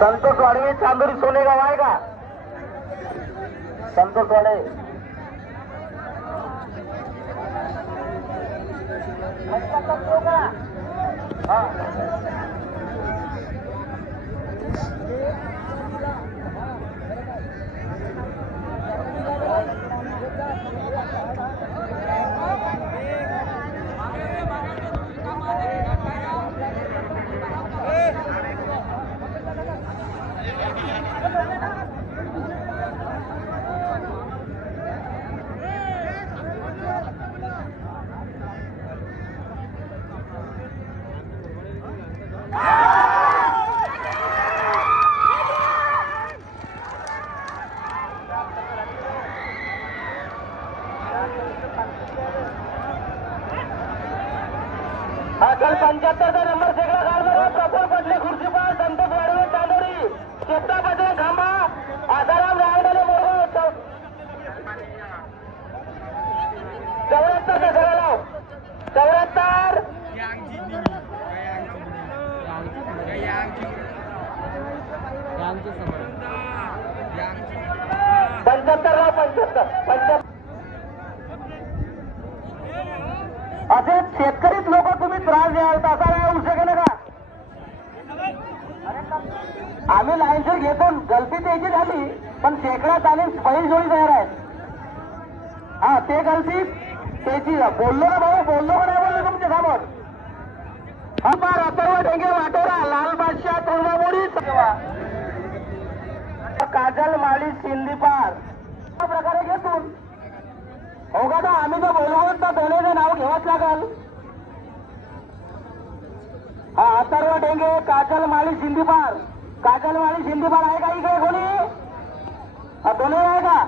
संतोष वाडवे चांदोरी सोनेगाव आहे का? संतोष वाडे अकल 75 नंबर शेकडा गाडवर प्रफुल पटले खुर्ची पास संतोष वाडवे चांदोरी चेपटा बजरे खांबा आसाराम रावडले मोरगाव 74 दसरा लाव 74 75 लाव 75 असे शेतकरीच लोक तुम्ही त्रास द्याल तसा नाही होऊ शकेल का? आम्ही लाईनशर घेतो गलती त्याची झाली पण शेकडा चालीस पहिली जोडी तयार आहेत. हा ते गलती त्याची बोललो ना भाऊ बोललो का नाही बोललो तुमच्या समोर. हा पार अथर्व ढेंगे वाटोरा लाल बादशाह तोंडामोडी काजल माळी सिंधी पार या प्रकारे घेतून हो का? आम्ही तर बोलवत तर दोन्हीचं नाव घ्यावंच लागल. हा अथर्व ढेंगे काजल माळी सिंधी पार काजल माळी सिंधी पार आहे का इकडे कोणी? दोन्ही आहे का?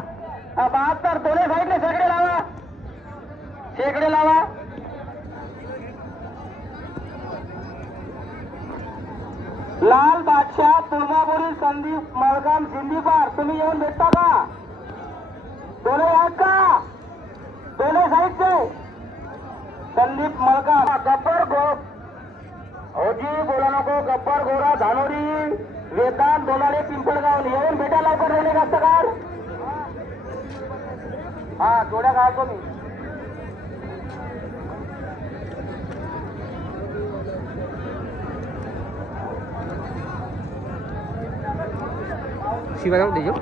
72 दोन्ही साईडने शेकडे लावा लाल बादशाह तुळमापुरी संदीप मळगाम सिंधी पार तुम्ही येऊन भेटता का? दोन्ही आहेत का? दोन्ही साईडचे संदीप मळगाम गब्बर होजी बोला नको गब्बर गोरा धानोरी वेदांत दोनाळे पिंपळगाव येऊन भेटा लवकर रेल्वे कास्तकार. हा जोड्या काढतो मी. शिवाला देजो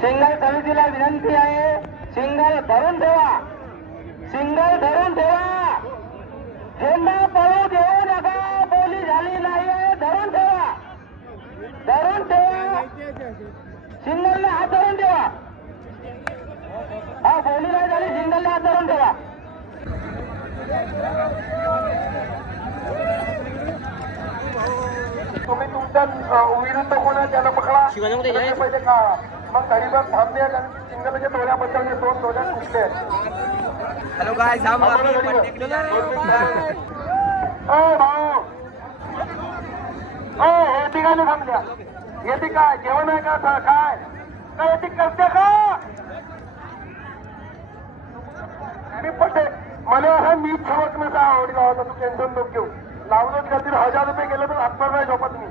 सिंगल समितीला विनंती आहे सिंगल धरून ठेवा झेंडा पळू देऊ नका. बोली झाली नाही धरून ठेवा सिंगलने हात धरून ठेवा. हा बोली नाही झाली सिंगलने हात धरून ठेवा. तुम्ही तुमच्या विरुद्ध कोणा त्याला पकडा पहिले काढा मग गरीबात थांबले कारण सिंगलच्या दोऱ्याबद्दल दोन दोऱ्या तुटले. हॅलो काय भाऊ हे ठिकाणी थांबल्या येते काय जेवण आहे का काय येते करते का? मी पटे मला हा मी छवक नसा आवडी गावाचा तू टेन्शन नको घेऊ लावलं काहीतरी 1000 रुपये गेलं तर हातभर नाही झोपत मी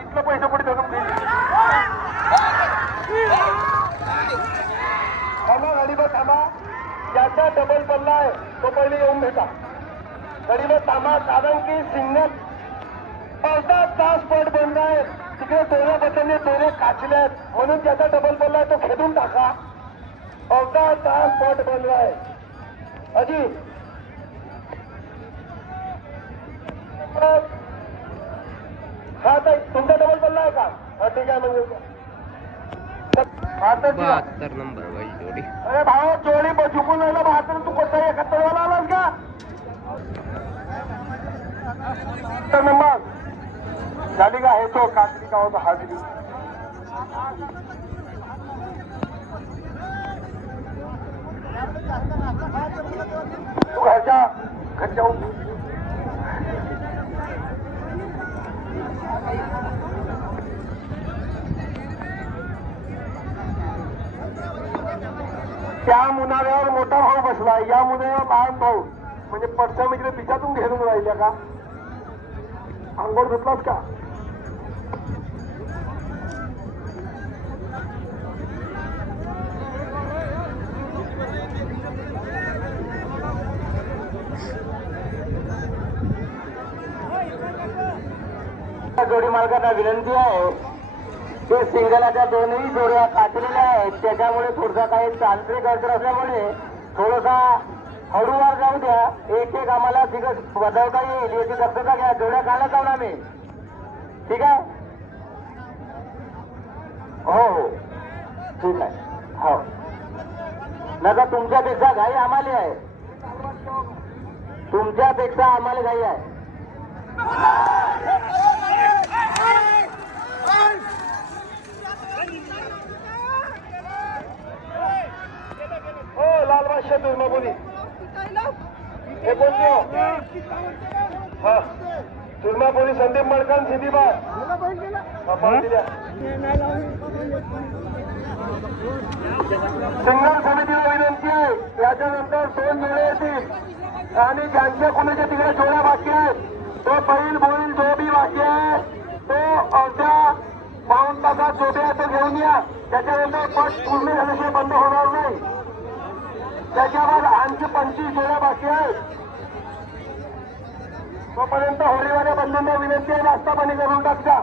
इथलं पैसे पुढे धरून घेईल. थांबा गरीबात थांबा ज्याचा डबल पल्ला आहे तो पहिले येऊन भेटा. गरीबात थांबा कारण की सिंगल 5 तास पट बंद आहे तिकडे दोन्या बटने दोन्ही काचले आहेत म्हणून ज्याचा डबल पल्ला आहे तो खेदून टाका. 5 तास पट बंद आहे अजी हा ताई तुमचा डबल पल्ला आहे का? ठीक आहे म्हणजे 72 नंबर भाई जोडी. अरे भाऊ जोडी चुकून राहिला 72 तू कोणता 71 वाला आलास का? तर नंबर झाली का हे तो कात्री का होता हाजरी तू घरच्या जाऊन त्या मुनाव्यावर मोठा भाऊ बसला, या मुनाव्यावर लहान भाऊ. म्हणजे पडच्या मित्र तिच्यातून घेऊन राहिल्या का? अंघोळ धुतलास का? जोडी मालकांना विनंती आहे की सिंगलाच्या दोनही जोड्या काचलेल्या आहेत, त्याच्यामुळे थोडसा काही तांत्रिक अडचण असल्यामुळे थोडासा हळूवार जाऊ द्या. एक एक आम्हाला तिकड बदलता येईल याची दक्षता घ्या. जोड्या काढत आहोत आम्ही, ठीक आहे? हो हो ठीक आहे. हो नका, तुमच्यापेक्षा घाई आम्हाला आहे, तुमच्यापेक्षा आम्हाला घाई आहे. हो लाल बादशाह तुळमापुरी हे कोणते हो? हा तुळमापुरी संदीप मडकन सिद्धीबाद सिंगल समितीला विनंती आहे, याच्यानंतर 2 जोडे येतील आणि ज्यांच्या कोणाच्या तिकडे जोड्या बाकी आहेत तो बैल बोईल जो बी बाकी आहे तो अर्ध्या पाऊण तासात जोड्या तो घेऊन या. त्याच्यानंतर पट पूर्ण झाल्याशिवाय बंद होणार नाही. त्याच्यावर आणखी 25 जोड्या बाकी आहेत. तोपर्यंत होळीवाल्या बंधूंना विनंती आहे, नाश्ता पाणी करून टाकता.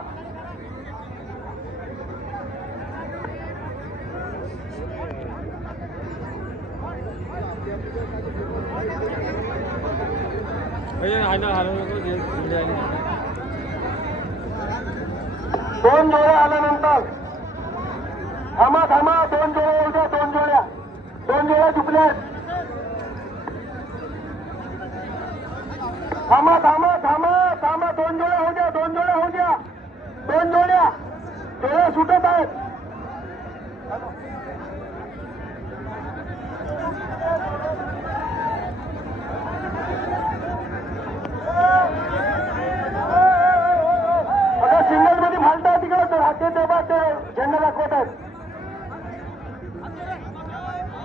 दोन जोड्या आल्यानंतर थांबा थांबा, 2 जोड्या येऊ द्या. 2 जोड्या चुकल्या. थांबा थांबा थांबा थांबा, 2 जोड्या होऊ द्या. 2 जोड्या होऊ द्या. 2 जोड्या सुटत आहेत. आता सिंगल मध्ये फालता तिकडे तर हाते तेव्हा ते झेंडा दाखवत आहेत.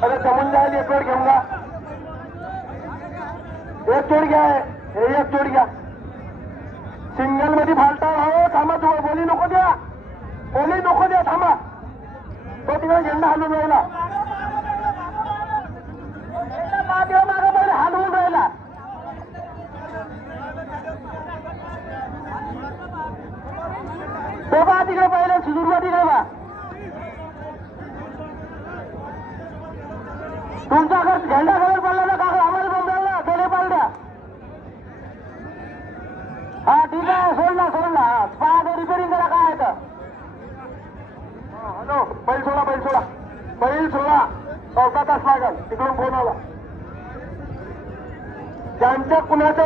अरे जमून जाईल, एक वेळ घेऊन जा. एक जोड घ्या, हे एक जोड घ्या. सिंगल मध्ये फालता हो. थांबा, तू बोली नको द्या, बोली नको द्या. थांबा, तो तिकडे झेंडा हलवून राहिला. मागे पहिले हलवून राहिला. तो बा तिकडे पहिले सुरुवात तिकडे बा. तुमचा घर झेंडा कलर पडला ना काका, आम्हाला पण द्या, थोडे पाल द्या. हा ठीक आहे, सोडला. स्पा रिपेरिंग करा. काय आहे तर हॅलो, बैल सोडा. 14 तास लागल. तिकडून फोन आला. ज्यांच्या कुणाच्या